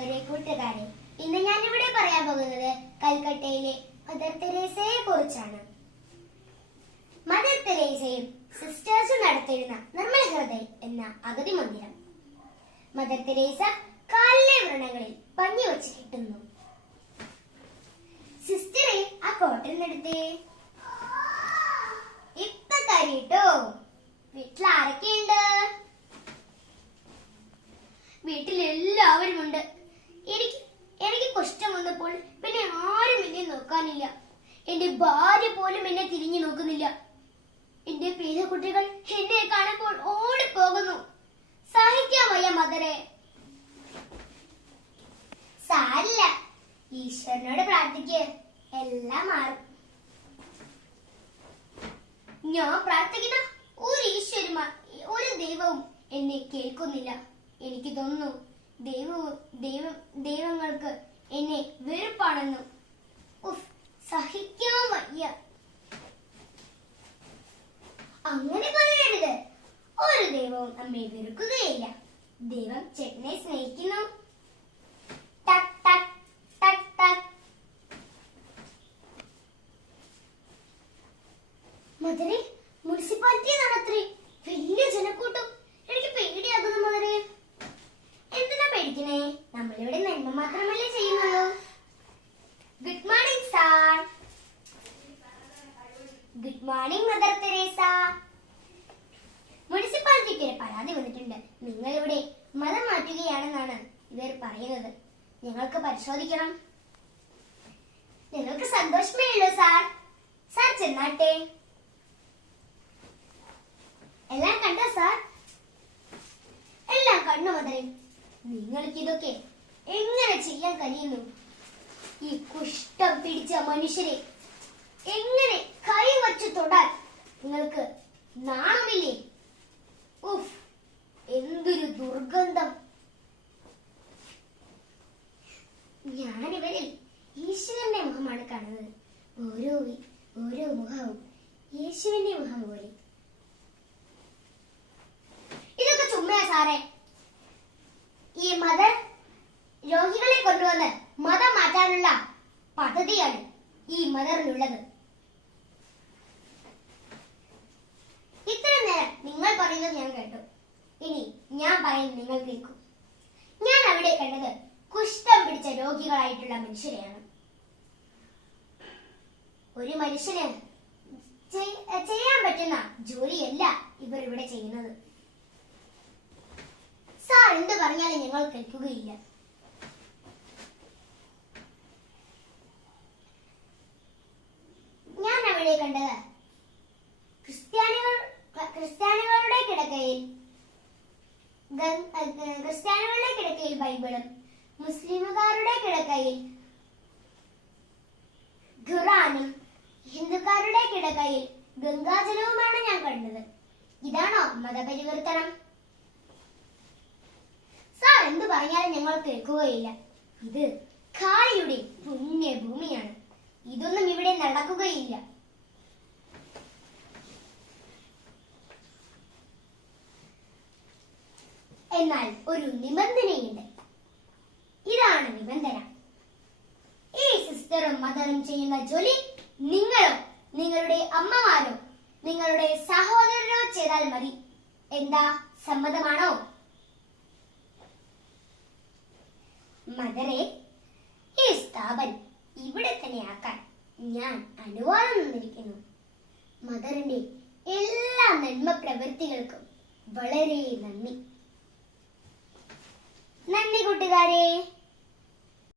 പ്രിയപ്പെട്ടവരെ, കൂട്ടുകാരെ, ഇന്ന് ഞാൻ ഇവിടെ പറയാൻ പോകുന്നത് കൽക്കട്ടയിലെ മദർ തെരേസയെ കുറിച്ചാണ്. മദർ തെരേസയും സിസ്റ്റേഴ്സും നടത്തിയിരുന്ന നിർമ്മല ഹൃദയം എന്ന അഗതി മന്ദിരം മദർ തെരേസ കാലിലെ വ്രണങ്ങളിൽ പഞ്ഞി വെച്ച് കിട്ടുന്നു. സിസ്റ്ററെ, ആ കോട്ടൺ എടുത്തേ. ഇപ്പൊ കാര്യട്ടോ. വീട്ടിൽ ആരൊക്കെയുണ്ട്? വീട്ടിലെല്ലാവരും ഉണ്ട്. എനിക്ക് കുഷ്ഠം വന്നപ്പോൾ പിന്നെ ആരും എന്നെ നോക്കാനില്ല. എന്റെ ഭാര്യ പോലും എന്നെ തിരിഞ്ഞു നോക്കുന്നില്ല. എന്റെ പേരക്കുട്ടികൾ എന്നെ കാണുമ്പോൾ ഓടിപ്പോകുന്നു. സഹിക്കാൻ വയ്യ മദറെ. സാരില്ല, ഈശ്വരനോട് പ്രാർത്ഥിക്ക്, എല്ലാം മാറും. ഞാൻ പ്രാർത്ഥിക്കുന്ന ഒരു ദൈവവും എന്നെ കേൾക്കുന്നില്ല. എനിക്ക് തോന്നുന്നു ദൈവങ്ങൾക്ക് എന്നെ വെറുപ്പാണെന്നും. സഹിക്കാൻ വയ്യ. അങ്ങനെ പറയരുത്. ഒരു ദൈവവും നമ്മെ വെറുക്കുകയില്ല. ദൈവം ചേട്ടനെ സ്നേഹിക്കുന്നു. മദറെ, മുനിസിപ്പാലിറ്റി നടത്തി വലിയ ജനക്കൂട്ടം. എനിക്ക് പേടിയാകുന്നു മദറെ. എന്തിനാ പേടിക്കണേ? നമ്മളിവിടെ നന്മ മാത്രമല്ലേ ചെയ്യുന്നുള്ളൂ. Good morning sir. Good morning mother Teresa. മുനിസിപ്പാലിറ്റിക്ക് ഒരു പരാതി വന്നിട്ടുണ്ട്. നിങ്ങൾ ഇവിടെ മതം മാറ്റുകയാണെന്നാണ് ഇവർ പറയുന്നത്. ഞങ്ങൾക്ക് പരിശോധിക്കണം. നിങ്ങൾക്ക് സന്തോഷമേ ഉള്ളൂ സാർ. സാർ ചെന്നാട്ടെ. എല്ലാം കണ്ടോ സാർ? എല്ലാം കണ്ടു മദറെ. നിങ്ങൾക്ക് ഇതൊക്കെ എങ്ങനെ ചെയ്യാൻ കഴിയുന്നു? ഈ കുഷ്ഠം പിടിച്ച മനുഷ്യരെ എങ്ങനെ കൈവച്ചു തൊടാൻ നിങ്ങൾക്ക് നാണമില്ലേ? എന്തൊരു ദുർഗന്ധം. ഞാനിവരിൽ ഈശ്വരന്റെ മുഖമാണ് കാണുന്നത്. ഓരോ മുഖവും യേശുവിന്റെ മുഖം പോലെ. ഇതൊക്കെ ചുമ്മയാ സാറേ. ഈ മദർ രോഗികളെ കൊണ്ടുവന്ന് മതം മാറ്റാനുള്ള പദ്ധതിയാണ് ഈ മദറിനുള്ളത്. ഇത്രയും നേരം നിങ്ങൾ പറയുന്നത് ഞാൻ കേട്ടു. ഇനി ഞാൻ പറയുന്നത് നിങ്ങൾ കേൾക്കും. ഞാൻ അവിടെ കണ്ടത് കുഷ്ഠം പിടിച്ച രോഗികളായിട്ടുള്ള മനുഷ്യരെയാണ്. ഒരു മനുഷ്യന് ചെയ്യാൻ പറ്റുന്ന ജോലിയല്ല ഇവർ ഇവിടെ ചെയ്യുന്നത്. സാർ എന്ത് പറഞ്ഞാലും ഞങ്ങൾ കേൾക്കുകയില്ല. ഞാൻ അവിടെ കണ്ടത് ക്രിസ്ത്യാനികളുടെ കിടക്കയിൽ ബൈബിളും മുസ്ലിമുകാരുടെ കിടക്കയിൽ ഖുറാനും ഹിന്ദുക്കാരുടെ കിടക്കയിൽ ഗംഗാജലവുമാണ് ഞാൻ കണ്ടത്. ഇതാണോ മതപരിവർത്തനം? സാർ എന്ത് പറഞ്ഞാലും ഞങ്ങൾ കേൾക്കുകയില്ല. ഇത് കാളിയുടെ പുണ്യഭൂമിയാണ്. ഇതൊന്നും ഇവിടെ നടക്കുകയില്ല. എന്നാൽ ഒരു നിബന്ധനയുണ്ട്. ഇതാണ് നിബന്ധന. ഈ സിസ്റ്ററും മദറും ചെയ്യുന്ന ജോലി നിങ്ങളോ നിങ്ങളുടെ അമ്മമാരോ നിങ്ങളുടെ സഹോദരനോ ചെയ്താൽ മതി. എന്താ, സമ്മതമാണോ? മദറെ, ഈ സ്ഥാപനം ഇവിടെ തന്നെ ആക്കാൻ ഞാൻ അനുവാദം തന്നിരിക്കുന്നു. മദറിന്റെ എല്ലാ നന്മ പ്രവൃത്തികൾക്കും വളരെ നന്ദി. നന്ദി കൂട്ടുകാരെ.